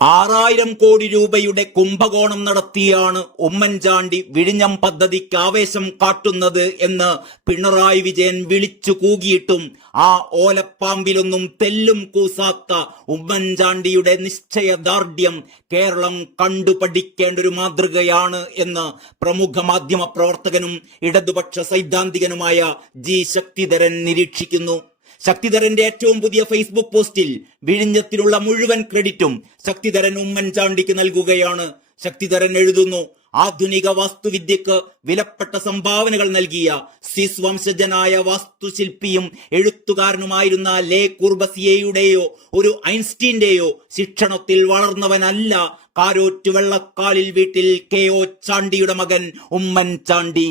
6000 കോടി രൂപയുടെ കുംഭകോണം നടത്തിയാണ് ഉമ്മൻചാണ്ടി വിഴിഞ്ഞം പദ്ധതിക്ക് ആവേശം കാട്ടുന്നത് എന്ന് പിണറായി വിജയൻ വിളിച്ചു കൂകിയിട്ടും ആ ഓലപ്പാമ്പിലൊന്നും തെല്ലും കൂസാത്ത ഉമ്മൻചാണ്ടിയുടെ നിശ്ചയദാർഢ്യം കേരളം കണ്ടുപഠിക്കേണ്ട ഒരു മാതൃകയാണ് എന്ന് പ്രമുഖ മാധ്യമ പ്രവർത്തകനും ഇടതുപക്ഷ സൈദ്ധാന്തികനുമായ ജി ശക്തിധരൻ നിരീക്ഷിക്കുന്നു. ശക്തിധരന്റെ ഏറ്റവും പുതിയ ഫേസ്ബുക്ക് പോസ്റ്റിൽ വിഴിഞ്ഞത്തിനുള്ള മുഴുവൻ ക്രെഡിറ്റും ശക്തിധരൻ ഉമ്മൻചാണ്ടിക്ക് നൽകുകയാണ്. ശക്തിധരൻ എഴുതുന്നു: ആധുനിക വാസ്തുവിദ്യക്ക് വിലപ്പെട്ട സംഭാവനകൾ നൽകിയ സ്വിസ് വംശജനായ വാസ്തുശില്പിയും എഴുത്തുകാരനുമായിരുന്ന ലേ കുർബസിയയുടെയോ ഒരു ഐൻസ്റ്റീന്റെയോ ശിക്ഷണത്തിൽ വളർന്നവനല്ല കാരോറ്റ് വെള്ളക്കാലിൽ വീട്ടിൽ കെ.ഒ. ചാണ്ടിയുടെ മകൻ ഉമ്മൻചാണ്ടി.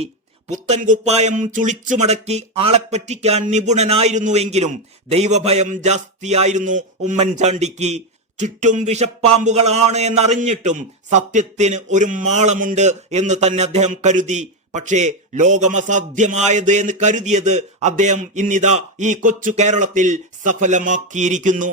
പുത്തൻ കുപ്പായം ചുളിച്ചു മടക്കി ആളെ പറ്റിക്കാൻ നിപുണനായിരുന്നുവെങ്കിലും ദൈവഭയം ജാസ്തിയായിരുന്നു ഉമ്മൻചാണ്ടിക്ക്. ചുറ്റും വിഷപ്പാമ്പുകളാണ് എന്നറിഞ്ഞിട്ടും സത്യത്തിന് ഒരു മാളമുണ്ട് എന്ന് തന്നെ അദ്ദേഹം കരുതി. പക്ഷേ ലോകമസാധ്യമായത് എന്ന് കരുതിയത് അദ്ദേഹം ഇന്നിതാ ഈ കൊച്ചു കേരളത്തിൽ സഫലമാക്കിയിരിക്കുന്നു.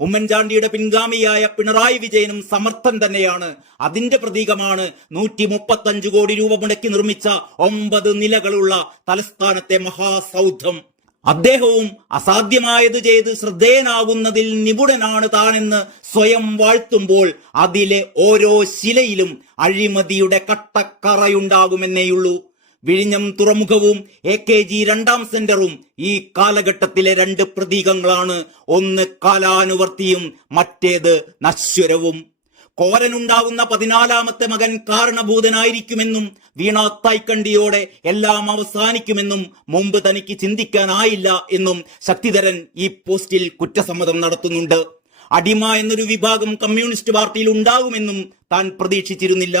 ഉമ്മൻചാണ്ടിയുടെ പിൻഗാമിയായ പിണറായി വിജയനും സമർത്ഥൻ തന്നെയാണ്. അതിന്റെ പ്രതീകമാണ് 135 കോടി രൂപ മുടക്കി നിർമ്മിച്ച 9 നിലകളുള്ള തലസ്ഥാനത്തെ മഹാസൗധം. അദ്ദേഹവും അസാധ്യമായത് ചെയ്ത് ശ്രദ്ധേയനാകുന്നതിൽ നിപുണനാണ് താനെന്ന് സ്വയം വാഴ്ത്തുമ്പോൾ അതിലെ ഓരോ ശിലയിലും അഴിമതിയുടെ കട്ടക്കറയുണ്ടാകുമെന്നേയുള്ളൂ. വിഴിഞ്ഞം തുറമുഖവും AKG 2ാം സെന്ററും ഈ കാലഘട്ടത്തിലെ 2 പ്രതീകങ്ങളാണ്. ഒന്ന് കാലാനുവർത്തിയും മറ്റേത് നശ്വരവും. കോരനുണ്ടാവുന്ന 14ാമത്തെ മകൻ കാരണഭൂതനായിരിക്കുമെന്നും വീണാത്തായ്ക്കണ്ടിയോടെ എല്ലാം അവസാനിക്കുമെന്നും മുമ്പ് തനിക്ക് ചിന്തിക്കാനായില്ല എന്നും ശക്തിധരൻ ഈ പോസ്റ്റിൽ കുറ്റസമ്മതം നടത്തുന്നുണ്ട്. അടിമ എന്നൊരു വിഭാഗം കമ്മ്യൂണിസ്റ്റ് പാർട്ടിയിൽ ഉണ്ടാകുമെന്നും താൻ പ്രതീക്ഷിച്ചിരുന്നില്ല.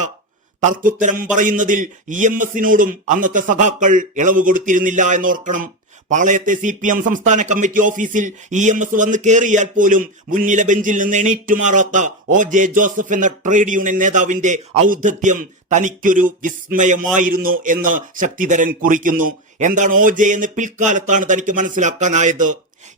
തർക്കുത്തരം പറയുന്നതിൽ EMSനോടും അന്നത്തെ സഖാക്കൾ ഇളവ് കൊടുത്തിരുന്നില്ല എന്നോർക്കണം. പാളയത്തെ CPM സംസ്ഥാന കമ്മിറ്റി ഓഫീസിൽ EMS വന്ന് കയറിയാൽ പോലും മുന്നിലെ ബെഞ്ചിൽ നിന്ന് എണീറ്റുമാറാത്ത OJ ജോസഫ് എന്ന ട്രേഡ് യൂണിയൻ നേതാവിന്റെ ഔദ്ധത്യം തനിക്കൊരു വിസ്മയമായിരുന്നു എന്ന് ശക്തിധരൻ കുറിക്കുന്നു. എന്താണ് OJ എന്ന് പിൽക്കാലത്താണ് തനിക്ക് മനസ്സിലാക്കാനായത്.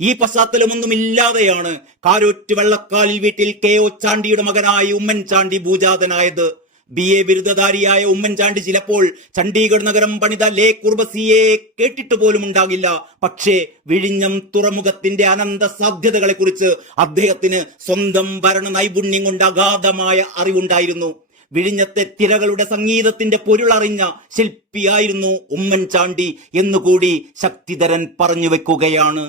ഈ പശ്ചാത്തലമൊന്നുമില്ലാതെയാണ് കാരോറ്റ് വെള്ളക്കാലിൽ വീട്ടിൽ കെ.ഒ. ചാണ്ടിയുടെ മകനായ ഉമ്മൻചാണ്ടി ഭൂജാതനായത്. BA ബിരുദധാരിയായ ഉമ്മൻചാണ്ടി ചിലപ്പോൾ ചണ്ഡീഗഡ് നഗരം പണിത ലേ കുർബസിയെ കേട്ടിട്ട് പോലും ഉണ്ടാകില്ല. പക്ഷേ വിഴിഞ്ഞം തുറമുഖത്തിന്റെ അനന്ത സാധ്യതകളെ കുറിച്ച് അദ്ദേഹത്തിന് സ്വന്തം ഭരണ നൈപുണ്യം കൊണ്ട് അഗാധമായ അറിവുണ്ടായിരുന്നു. വിഴിഞ്ഞത്തെ തിരകളുടെ സംഗീതത്തിന്റെ പൊരുളറിഞ്ഞ ശില്പിയായിരുന്നു ഉമ്മൻചാണ്ടി എന്നുകൂടി ശക്തിധരൻ പറഞ്ഞു വെക്കുകയാണ്.